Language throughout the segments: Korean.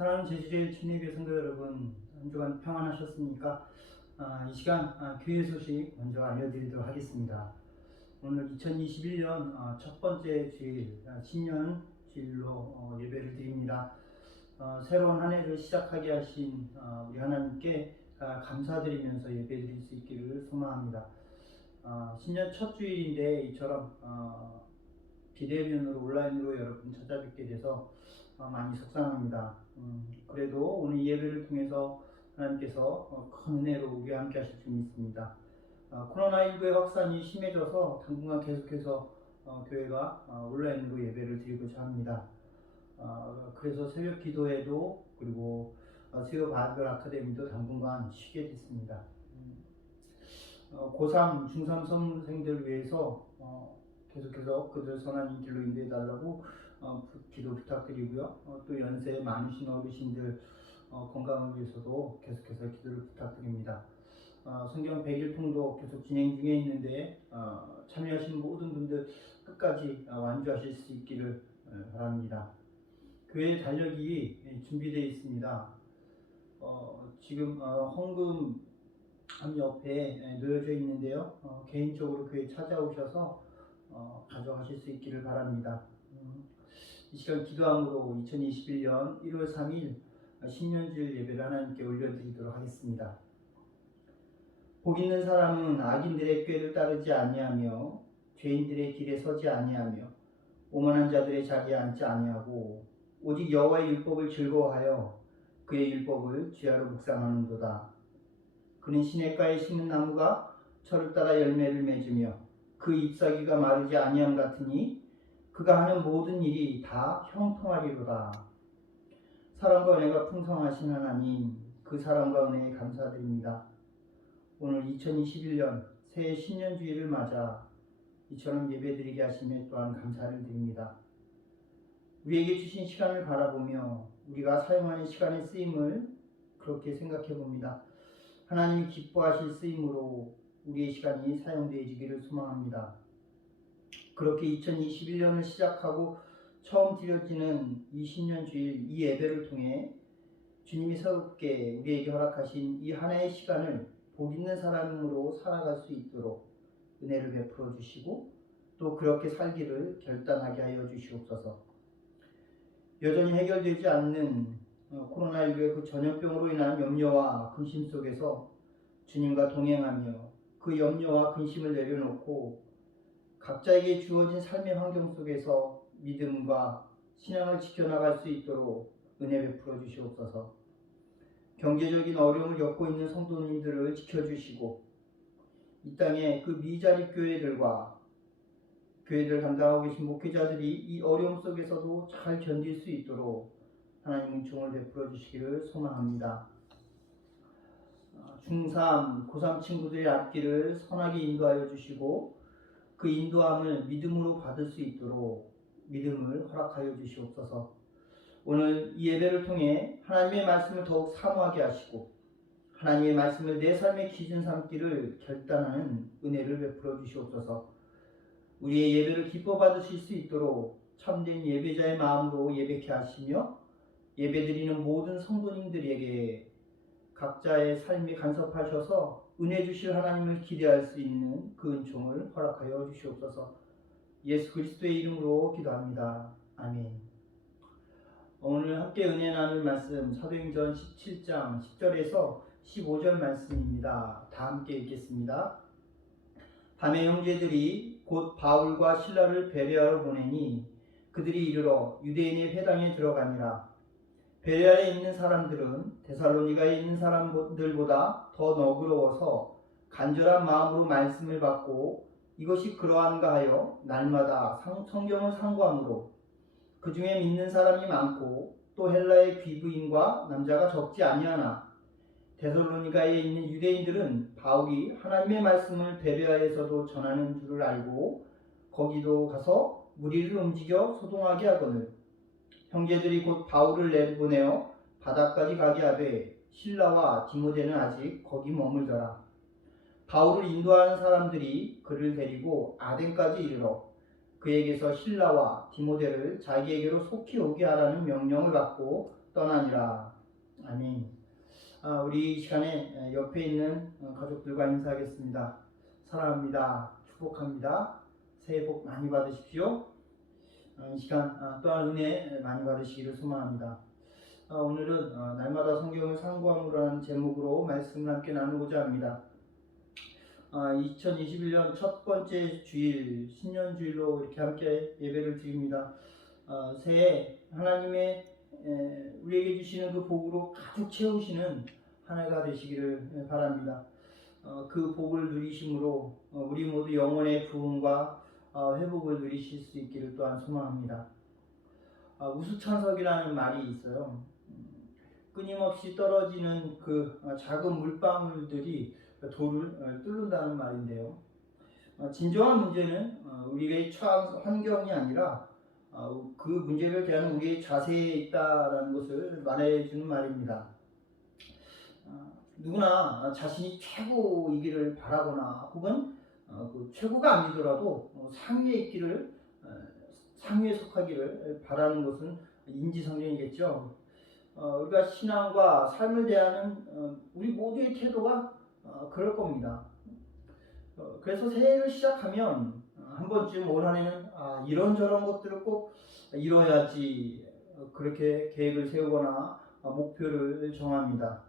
사랑하는 제주제일 침례교회 성도 여러분, 한 주간 평안하셨습니까? 이 시간 교회 소식 먼저 알려드리도록 하겠습니다. 오늘 2021년 첫 번째 주일, 신년 주일로 예배를 드립니다. 새로운 한 해를 시작하게 하신 우리 하나님께 감사드리면서 예배 드릴 수 있기를 소망합니다. 신년 첫 주일인데 이처럼 비대면으로 온라인으로 여러분 찾아뵙게 돼서 많이 속상합니다. 그래도 오늘 예배를 통해서 하나님께서 큰 은혜로 우리와 함께 하실 줄 믿습니다. 코로나19의 확산이 심해져서 당분간 계속해서 교회가 온라인으로 예배를 드리고자 합니다. 그래서 새벽 기도회도 그리고 새벽 바이블 아카데미도 당분간 쉬게 됐습니다. 고3, 중3 수험생들 위해서 계속해서 그들 선한 길로 인도해 달라고 기도 부탁드리고요. 또 연세 많으신 어르신들 건강을 위해서도 계속해서 기도를 부탁드립니다. 성경 100일 통도 계속 진행 중에 있는데 참여하신 모든 분들 끝까지 완주하실 수 있기를 바랍니다. 교회 달력이 준비되어 있습니다. 지금 헌금 옆에 놓여져 있는데요. 개인적으로 교회 찾아오셔서 가져가실 수 있기를 바랍니다. 이 시간 기도함으로 2021년 1월 3일 신년주일 예배를 하나님께 올려드리도록 하겠습니다. 복 있는 사람은 악인들의 꾀를 따르지 아니하며 죄인들의 길에 서지 아니하며 오만한 자들의 자리에 앉지 아니하고 오직 여호와의 율법을 즐거워하여 그의 율법을 주야로 묵상하는도다. 그는 시냇가에 심은 나무가 철을 따라 열매를 맺으며 그 잎사귀가 마르지 아니함 같으니 그가 하는 모든 일이 다 형통하리로다. 사랑과 은혜가 풍성하신 하나님, 그 사랑과 은혜에 감사드립니다. 오늘 2021년 새해 신년주일을 맞아 이처럼 예배드리게 하심에 또한 감사를 드립니다. 우리에게 주신 시간을 바라보며 우리가 사용하는 시간의 쓰임을 그렇게 생각해 봅니다. 하나님이 기뻐하실 쓰임으로 우리의 시간이 사용되어지기를 소망합니다. 그렇게 2021년을 시작하고 처음 드려지는 이 신년주일 이 예배를 통해 주님이 새롭게 우리에게 허락하신 이 하나의 시간을 복 있는 사람으로 살아갈 수 있도록 은혜를 베풀어 주시고 또 그렇게 살기를 결단하게 하여 주시옵소서. 여전히 해결되지 않는 코로나19의 그 전염병으로 인한 염려와 근심 속에서 주님과 동행하며 그 염려와 근심을 내려놓고 각자에게 주어진 삶의 환경 속에서 믿음과 신앙을 지켜나갈 수 있도록 은혜 베풀어 주시옵소서. 경제적인 어려움을 겪고 있는 성도님들을 지켜주시고 이 땅의 그 미자립 교회들 담당하고 계신 목회자들이 이 어려움 속에서도 잘 견딜 수 있도록 하나님 은총을 베풀어 주시기를 소망합니다. 중3, 고3 친구들의 앞길을 선하게 인도하여 주시고 그 인도함을 믿음으로 받을 수 있도록 믿음을 허락하여 주시옵소서. 오늘 이 예배를 통해 하나님의 말씀을 더욱 사모하게 하시고 하나님의 말씀을 내 삶의 기준 삼기를 결단하는 은혜를 베풀어 주시옵소서. 우리의 예배를 기뻐 받으실 수 있도록 참된 예배자의 마음으로 예배케 하시며 예배드리는 모든 성도님들에게 각자의 삶이 간섭하셔서 은혜 주실 하나님을 기대할 수 있는 그 은총을 허락하여 주시옵소서. 예수 그리스도의 이름으로 기도합니다. 아멘. 오늘 함께 은혜 나눌 말씀 사도행전 17장 10절에서 15절 말씀입니다. 다 함께 읽겠습니다. 밤에 형제들이 곧 바울과 실라를 베레아로 보내니 그들이 이르러 유대인의 회당에 들어가니라. 베레아에 있는 사람들은 데살로니가에 있는 사람들보다 더 너그러워서 간절한 마음으로 말씀을 받고 이것이 그러한가 하여 날마다 성경을 상고함으로 그 중에 믿는 사람이 많고 또 헬라의 귀부인과 남자가 적지 아니하나 데살로니가에 있는 유대인들은 바울이 하나님의 말씀을 베레아에서도 전하는 줄을 알고 거기도 가서 무리를 움직여 소동하게 하거늘 형제들이 곧 바울을 내보내어 바다까지 가게 하되 실라와 디모데는 아직 거기 머물더라. 바울을 인도하는 사람들이 그를 데리고 아덴까지 이르러 그에게서 실라와 디모데를 자기에게로 속히 오게 하라는 명령을 받고 떠나니라. 아멘. 우리 이 시간에 옆에 있는 가족들과 인사하겠습니다. 사랑합니다. 축복합니다. 새해 복 많이 받으십시오. 이 시간 또한 은혜 많이 받으시기를 소망합니다. 오늘은 날마다 성경을 상고함으로라는 제목으로 말씀을 함께 나누고자 합니다. 2021년 첫 번째 주일, 신년주일로 이렇게 함께 예배를 드립니다. 새해 하나님의 우리에게 주시는 그 복으로 가득 채우시는 한 해가 되시기를 바랍니다. 그 복을 누리심으로 우리 모두 영혼의 부흥과 회복을 누리실 수 있기를 또한 소망합니다. 우수찬석이라는 말이 있어요. 끊임없이 떨어지는 그 작은 물방울들이 돌을 뚫는다는 말인데요. 진정한 문제는 우리의 처한 환경이 아니라 그 문제를 대하는 우리의 자세에 있다라는 것을 말해주는 말입니다. 누구나 자신이 최고이기를 바라거나 혹은 그 최고가 아니더라도 상위에 있기를, 상위에 속하기를 바라는 것은 인지상정이겠죠. 우리가 신앙과 삶을 대하는 우리 모두의 태도가 그럴 겁니다. 그래서 새해를 시작하면 한 번쯤 올 한해는 이런저런 것들을 꼭 이뤄야지 그렇게 계획을 세우거나 목표를 정합니다.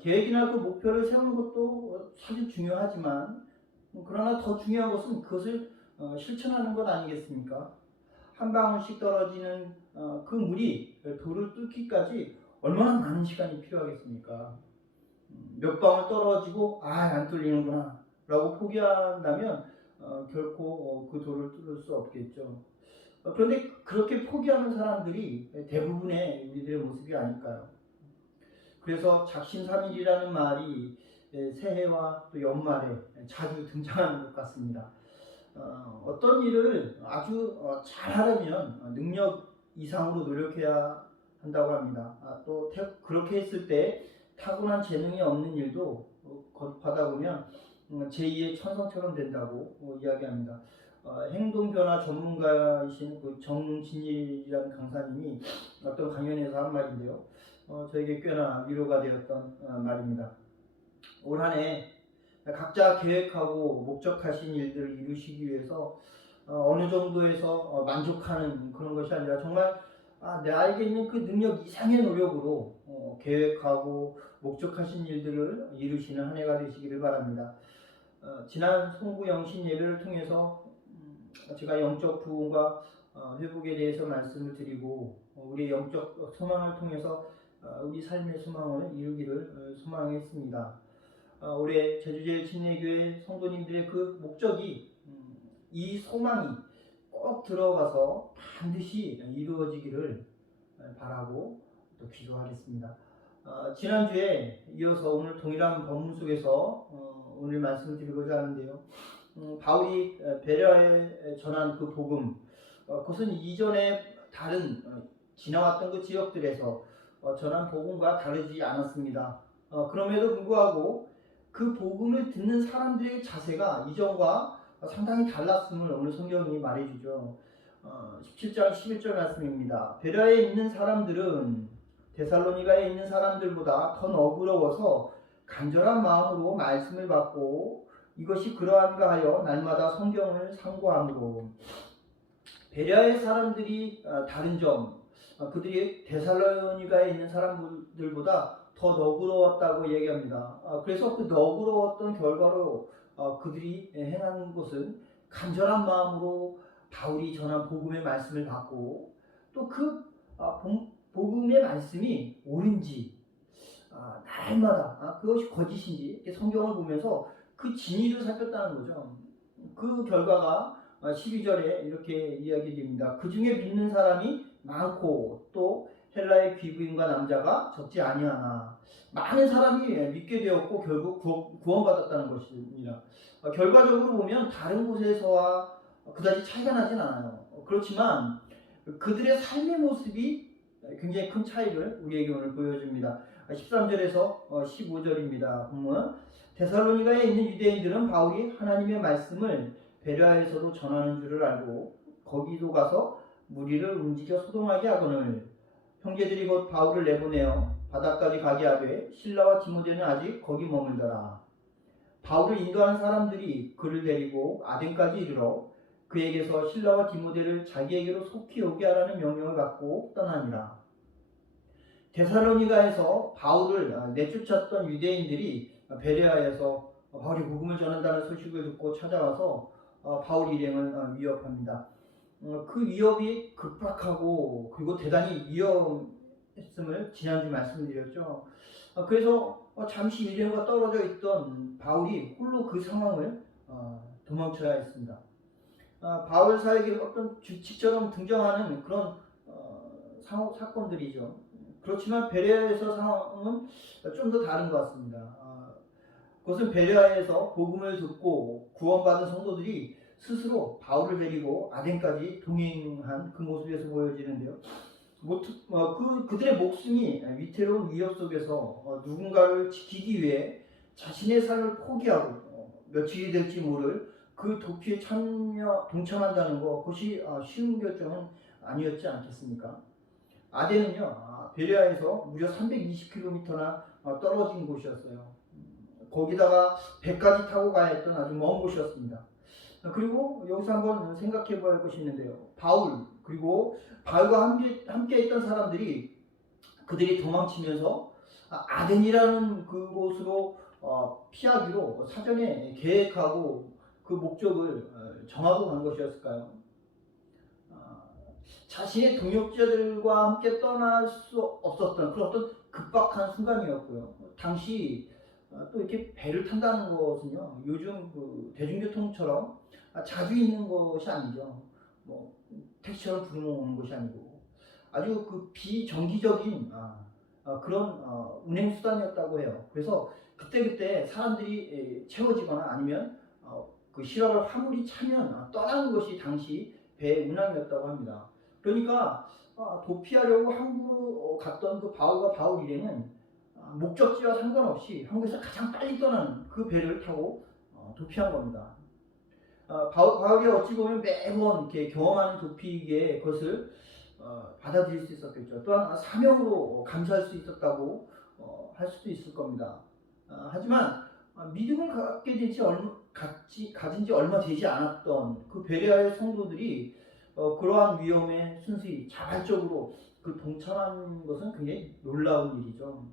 계획이나 그 목표를 세우는 것도 사실 중요하지만 그러나 더 중요한 것은 그것을 실천하는 것 아니겠습니까? 한 방울씩 떨어지는 그 물이 돌을 뚫기까지 얼마나 많은 시간이 필요하겠습니까? 몇 방울 떨어지고 안 뚫리는구나 라고 포기한다면 결코 그 돌을 뚫을 수 없겠죠. 그런데 그렇게 포기하는 사람들이 대부분의 우리들의 모습이 아닐까요? 그래서 작심삼일이라는 말이 새해와 또 연말에 자주 등장하는 것 같습니다. 어떤 일을 아주 잘하려면 능력 이상으로 노력해야 한다고 합니다. 또 그렇게 했을 때 타고난 재능이 없는 일도 거듭하다 보면 제2의 천성처럼 된다고 이야기합니다. 행동변화 전문가이신 그 정진일이라는 강사님이 어떤 강연에서 한 말인데요. 저에게 꽤나 위로가 되었던 말입니다. 올 한 해 각자 계획하고 목적하신 일들을 이루시기 위해서 어느 정도에서 만족하는 그런 것이 아니라 정말 나에게 있는 그 능력 이상의 노력으로 계획하고 목적하신 일들을 이루시는 한 해가 되시기를 바랍니다. 지난 송구영신 예배를 통해서 제가 영적 부흥과 회복에 대해서 말씀을 드리고 우리의 영적 소망을 통해서 우리 삶의 소망을 이루기를 소망했습니다. 올해 제주제일 침례교회 성도님들의 그 목적이 이 소망이 꼭 들어가서 반드시 이루어지기를 바라고 또 기도하겠습니다. 지난주에 이어서 오늘 동일한 본문 속에서 오늘 말씀을 드리고자 하는데요. 바울이 베레아에 전한 그 복음, 그것은 이전에 다른 지나왔던 그 지역들에서 전한 복음과 다르지 않았습니다. 그럼에도 불구하고 그 복음을 듣는 사람들의 자세가 이전과 상당히 달랐음을 오늘 성경이 말해주죠. 17장 11절 말씀입니다. 베레아에 있는 사람들은 데살로니가에 있는 사람들보다 더 너그러워서 간절한 마음으로 말씀을 받고 이것이 그러한가 하여 날마다 성경을 상고함으로. 베레아의 사람들이 다른 점, 그들이 데살로니가에 있는 사람들보다 더 너그러웠다고 얘기합니다. 그래서 그 너그러웠던 결과로 그들이 행한 것은 간절한 마음으로 바울이 전한 복음의 말씀을 받고 또 그 복음의 말씀이 옳은지 날마다 그것이 거짓인지 성경을 보면서 그 진위를 살폈다는 거죠. 그 결과가 12절에 이렇게 이야기됩니다. 그 중에 믿는 사람이 많고 또 헬라의 귀부인과 남자가 적지 아니하나. 많은 사람이 믿게 되었고 결국 구원받았다는 것입니다. 결과적으로 보면 다른 곳에서와 그다지 차이가 나진 않아요. 그렇지만 그들의 삶의 모습이 굉장히 큰 차이를 우리에게 오늘 보여줍니다. 13절에서 15절입니다. 보면 데살로니가에 있는 유대인들은 바울이 하나님의 말씀을 베레아에서도 전하는 줄을 알고 거기도 가서 무리를 움직여 소동하게 하거늘 형제들이 곧 바울을 내보내어 바다까지 가게 하되 실라와 디모데는 아직 거기 머물더라. 바울을 인도하는 사람들이 그를 데리고 아덴까지 이르러 그에게서 실라와 디모데를 자기에게로 속히 오게 하라는 명령을 받고 떠나니라. 데살로니가에서 바울을 내쫓았던 유대인들이 베레아에서 바울이 복음을 전한다는 소식을 듣고 찾아와서 바울 일행을 위협합니다. 그 위협이 급박하고 그리고 대단히 위험했음을 지난주 말씀드렸죠. 그래서 잠시 일행과 떨어져 있던 바울이 홀로 그 상황을 도망쳐야 했습니다. 바울 사에게 어떤 규칙처럼 등장하는 그런 사건들이죠. 그렇지만 베레아에서 상황은 좀 더 다른 것 같습니다. 그것은 베레아에서 복음을 듣고 구원받은 성도들이 스스로 바울을 데리고 아덴까지 동행한 그 모습에서 보여지는데요. 그들의 목숨이 위태로운 위협 속에서 누군가를 지키기 위해 자신의 삶을 포기하고 며칠이 될지 모를 그 도피에 동참한다는 것, 그것이 쉬운 결정은 아니었지 않겠습니까? 아덴은요, 베레아에서 무려 320km나 떨어진 곳이었어요. 거기다가 배까지 타고 가야 했던 아주 먼 곳이었습니다. 그리고 여기서 한번 생각해 볼 것이 있는데요. 바울, 그리고 바울과 함께 했던 사람들이 그들이 도망치면서 아덴이라는 그곳으로 피하기로 사전에 계획하고 그 목적을 정하고 간 것이었을까요? 자신의 동역자들과 함께 떠날 수 없었던 그런 어떤 급박한 순간이었고요. 당시 또 이렇게 배를 탄다는 것은요, 요즘 그 대중교통처럼 자주 있는 것이 아니죠. 뭐 택시처럼 부르는 것이 아니고 아주 그 비정기적인 그런 운행 수단이었다고 해요. 그래서 그때그때 사람들이 채워지거나 아니면 그 시라를 화물이 차면 떠나는 것이 당시 배 운항이었다고 합니다. 그러니까 도피하려고 항구로 갔던 그 바울과 바울 일행은 목적지와 상관없이 한국에서 가장 빨리 떠나는 그 배를 타고 도피한 겁니다. 바울이 어찌 보면 매번 이렇게 경험하는 도피의 것을 받아들일 수 있었겠죠. 또한 사명으로 감수할 수 있었다고 할 수도 있을 겁니다. 하지만 믿음을 가진 지 얼마 되지 않았던 그 베레아의 성도들이 그러한 위험에 순수히 자발적으로 그 동참한 것은 굉장히 놀라운 일이죠.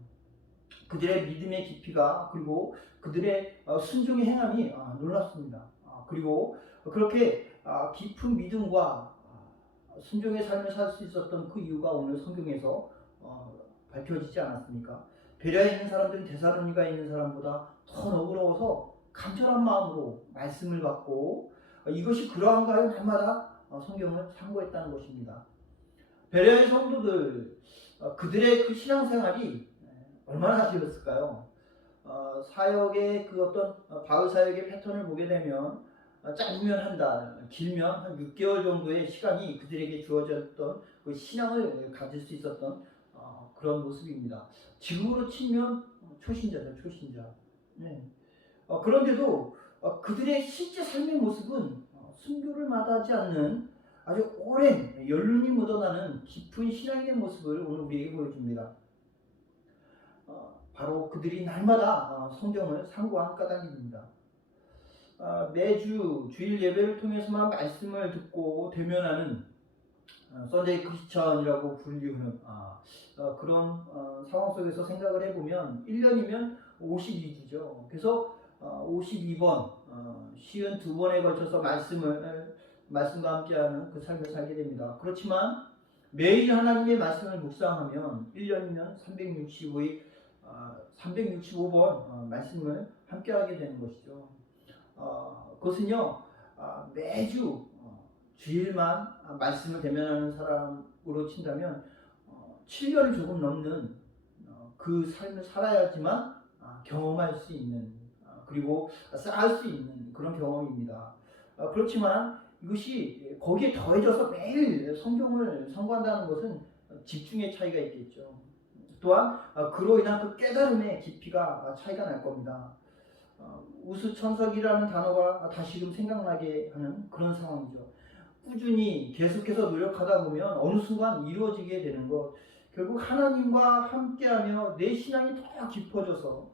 그들의 믿음의 깊이가 그리고 그들의 순종의 행함이 놀랍습니다. 그리고 그렇게 깊은 믿음과 순종의 삶을 살 수 있었던 그 이유가 오늘 성경에서 밝혀지지 않았습니까? 베레아에 있는 사람들은 데살로니가에 있는 사람보다 더 너그러워서 간절한 마음으로 말씀을 받고 이것이 그러한가요? 날마다 성경을 참고했다는 것입니다. 베레아의 성도들 그들의 그 신앙생활이 얼마나 되었을까요? 사역의 그 어떤 바울 사역의 패턴을 보게 되면 짧으면 한 달, 길면 한 6개월 정도의 시간이 그들에게 주어졌던 그 신앙을 가질 수 있었던 그런 모습입니다. 지금으로 치면 초신자죠, 초신자. 네. 그런데도 그들의 실제 삶의 모습은 순교를 마다하지 않는 아주 오랜 연륜이 묻어나는 깊은 신앙의 모습을 오늘 우리에게 보여줍니다. 바로 그들이 날마다 성경을 상고한 까닭입니다. 매주 주일 예배를 통해서만 말씀을 듣고 대면하는 썬데이 크리스천이라고 불리우는 그런 상황 속에서 생각을 해보면 1년이면 52주죠. 그래서 52번, 52번에 걸쳐서 말씀과 함께하는 그 삶을 살게 됩니다. 그렇지만 매일 하나님의 말씀을 묵상하면 1년이면 365번 말씀을 함께하게 되는 것이죠. 그것은요 매주 주일만 말씀을 대면하는 사람으로 친다면 7년을 조금 넘는 그 삶을 살아야지만 경험할 수 있는 그리고 쌓을 수 있는 그런 경험입니다. 그렇지만 이것이 거기에 더해져서 매일 성경을 상고한다는 것은 집중의 차이가 있겠죠. 또한 그로 인한 그 깨달음의 깊이가 차이가 날 겁니다. 우수천석이라는 단어가 다시금 생각나게 하는 그런 상황이죠. 꾸준히 계속해서 노력하다 보면 어느 순간 이루어지게 되는 것, 결국 하나님과 함께하며 내 신앙이 더 깊어져서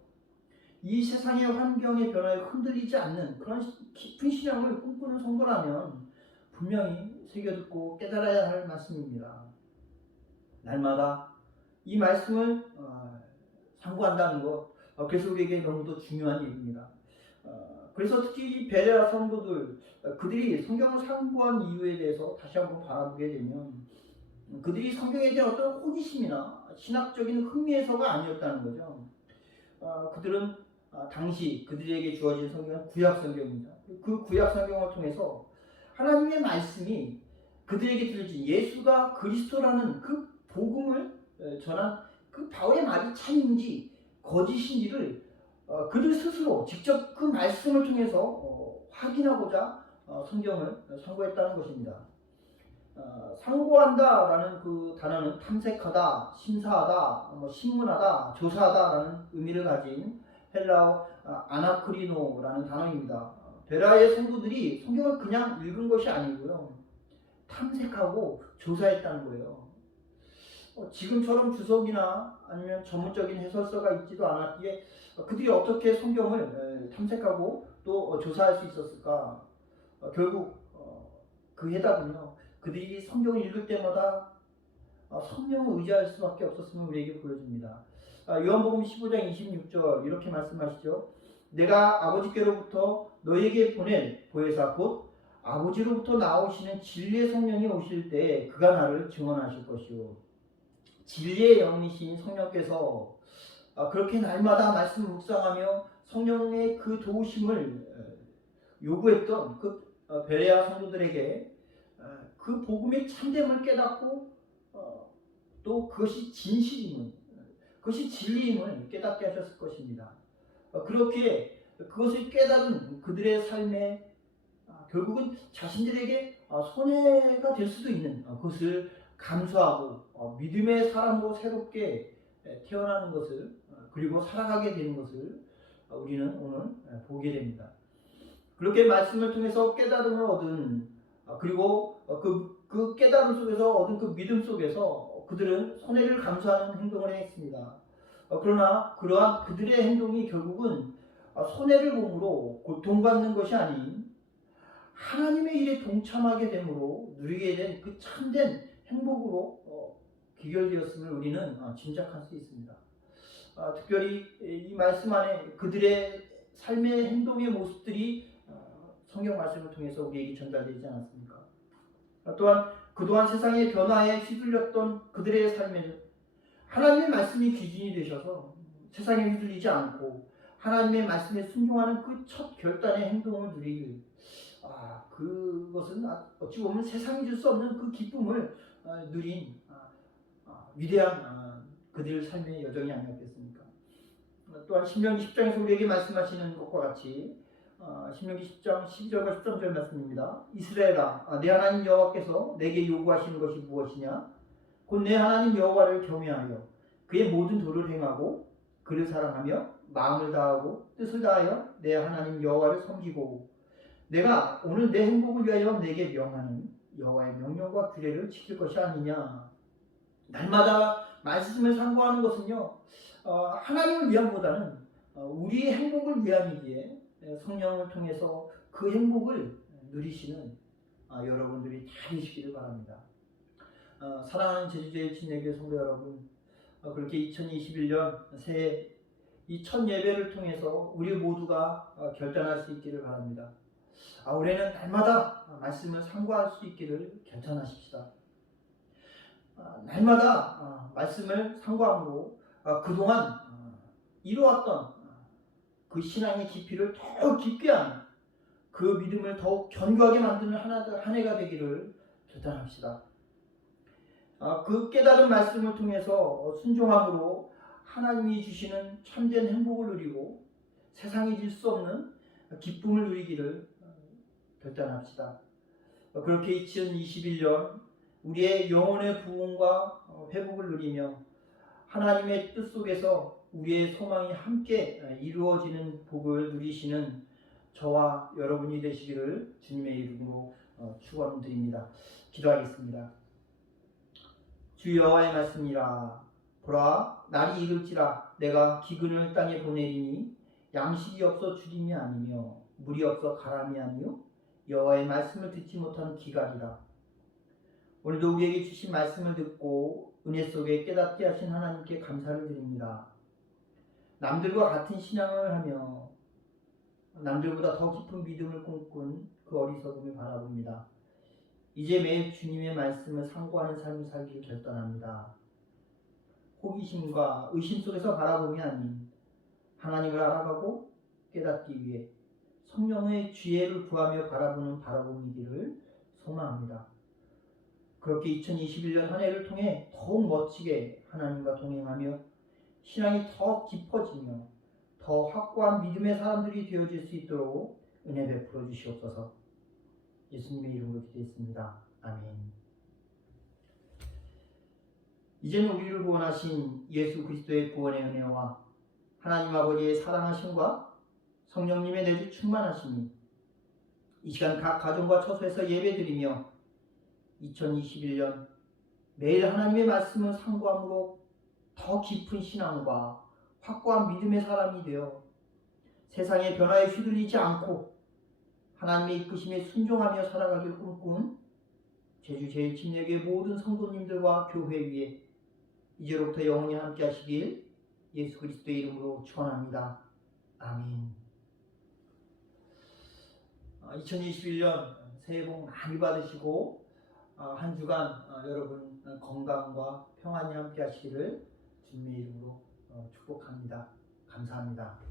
이 세상의 환경의 변화에 흔들리지 않는 그런 깊은 신앙을 꿈꾸는 성도라면 분명히 새겨듣고 깨달아야 할 말씀입니다. 날마다 이 말씀을 상고한다는 것, 그래서 우리에게 너무도 중요한 일입니다. 그래서 특히 이 베레아 성도들, 그들이 성경을 상고한 이유에 대해서 다시 한번 바라보게 되면 그들이 성경에 대한 어떤 호기심이나 신학적인 흥미에서가 아니었다는 거죠. 그들은 당시 그들에게 주어진 성경은 구약 성경입니다. 그 구약 성경을 통해서 하나님의 말씀이 그들에게 들려진 예수가 그리스도라는 그 복음을 전한 그 바울의 말이 참인지 거짓인지를 그들 스스로 직접 그 말씀을 통해서 확인하고자 성경을 상고했다는 것입니다. 상고한다라는 그 단어는 탐색하다, 심사하다, 신문하다, 조사하다라는 의미를 가진 헬라어 아나크리노라는 단어입니다. 베라의 성도들이 성경을 그냥 읽은 것이 아니고요, 탐색하고 조사했다는 거예요. 지금처럼 주석이나 아니면 전문적인 해설서가 있지도 않았기에 그들이 어떻게 성경을 탐색하고 또 조사할 수 있었을까? 결국 그 해답은요, 그들이 성경을 읽을 때마다 성령을 의지할 수밖에 없었음을 우리에게 보여줍니다. 요한복음 15장 26절 이렇게 말씀하시죠. 내가 아버지께로부터 너에게 보낸 보혜사 곧 아버지로부터 나오시는 진리의 성령이 오실 때 그가 나를 증언하실 것이요. 진리의 영이신 성령께서 그렇게 날마다 말씀을 묵상하며 성령의 그 도우심을 요구했던 그 베레아 성도들에게 그 복음의 참됨을 깨닫고 또 그것이 진실임을, 그것이 진리임을 깨닫게 하셨을 것입니다. 그렇게 그것을 깨달은 그들의 삶에 결국은 자신들에게 손해가 될 수도 있는 그것을 감수하고 믿음의 사람으로 새롭게 태어나는 것을 그리고 살아가게 되는 것을 우리는 오늘 보게 됩니다. 그렇게 말씀을 통해서 깨달음을 얻은 그리고 그 깨달음 속에서 얻은 그 믿음 속에서 그들은 손해를 감수하는 행동을 했습니다. 그러나 그러한 그들의 행동이 결국은 손해를 몸으로 고통받는 것이 아닌 하나님의 일에 동참하게 됨으로 누리게 된 그 참된 행복으로 귀결되었음을 우리는 짐작할 수 있습니다. 특별히 이 말씀 안에 그들의 삶의 행동의 모습들이 성경 말씀을 통해서 우리에게 전달되지 않았습니까? 또한 그동안 세상의 변화에 휘둘렸던 그들의 삶에는 하나님의 말씀이 기준이 되셔서 세상에 휘둘리지 않고 하나님의 말씀에 순종하는 그 첫 결단의 행동을 누리길, 그것은 어찌 보면 세상이 줄 수 없는 그 기쁨을 누린 위대한 그들 삶의 여정이 아니었겠습니까? 또한 신명기 10장에서 우리에게 말씀하시는 것과 같이 신명기 10장 12절과 13절 말씀입니다. 이스라엘아, 내 하나님 여호와께서 내게 요구하시는 것이 무엇이냐? 곧 내 하나님 여호와를 경외하여 그의 모든 도를 행하고 그를 사랑하며 마음을 다하고 뜻을 다하여 내 하나님 여호와를 섬기고 내가 오늘 내 행복을 위하여 내게 명하는 여호와의 명령과 규례를 지킬 것이 아니냐. 날마다 말씀을 상고하는 것은요, 하나님을 위함보다는 우리의 행복을 위함이기에 성령을 통해서 그 행복을 누리시는 여러분들이 다 되시기를 바랍니다. 사랑하는 제주제일 진예교회 성도 여러분, 그렇게 2021년 새해 이 첫 예배를 통해서 우리 모두가 결단할 수 있기를 바랍니다. 올해는 날마다 말씀을 상고할 수 있기를 결단하십시다. 날마다 말씀을 상고함으로 그동안 이루었던 그 신앙의 깊이를 더욱 깊게 하는 그 믿음을 더욱 견고하게 만드는 한 해가 되기를 결단합시다. 그 깨달은 말씀을 통해서 순종함으로 하나님이 주시는 참된 행복을 누리고 세상이 줄 수 없는 기쁨을 누리기를 결단합시다. 그렇게 2021년 우리의 영혼의 부흥과 회복을 누리며 하나님의 뜻 속에서 우리의 소망이 함께 이루어지는 복을 누리시는 저와 여러분이 되시기를 주님의 이름으로 축원드립니다. 기도하겠습니다. 주 여호와의 말씀이라. 보라, 날이 이를지라 내가 기근을 땅에 보내리니 양식이 없어 죽임이 아니며 물이 없어 가람이 아니요 여호와의 말씀을 듣지 못한 기갈이라. 오늘도 우리에게 주신 말씀을 듣고 은혜 속에 깨닫게 하신 하나님께 감사를 드립니다. 남들과 같은 신앙을 하며 남들보다 더 깊은 믿음을 꿈꾼 그 어리석음을 바라봅니다. 이제 매일 주님의 말씀을 상고하는 삶을 살기를 결단합니다. 호기심과 의심 속에서 바라봄이 아닌 하나님을 알아가고 깨닫기 위해 성령의 지혜를 구하며 바라보는 바라봄이기를 소망합니다. 그렇게 2021년 한 해를 통해 더욱 멋지게 하나님과 동행하며 신앙이 더 깊어지며 더 확고한 믿음의 사람들이 되어질 수 있도록 은혜 베풀어 주시옵소서. 예수님의 이름으로 기도했습니다. 아멘. 이제는 우리를 구원하신 예수 그리스도의 구원의 은혜와 하나님 아버지의 사랑하심과 성령님의 내주 충만하심이 이 시간 각 가정과 처소에서 예배드리며 2021년 매일 하나님의 말씀을 상고함으로 더 깊은 신앙과 확고한 믿음의 사람이 되어 세상의 변화에 휘둘리지 않고 하나님의 이끄심에 순종하며 살아가길 꿈꾼 제주 제1침례교회 모든 성도님들과 교회 위에 이제로부터 영원히 함께 하시길 예수 그리스도의 이름으로 축원합니다. 아멘. 2021년 새해 복 많이 받으시고 한 주간 여러분 건강과 평안히 함께 하시기를 주님의 이름으로 축복합니다. 감사합니다.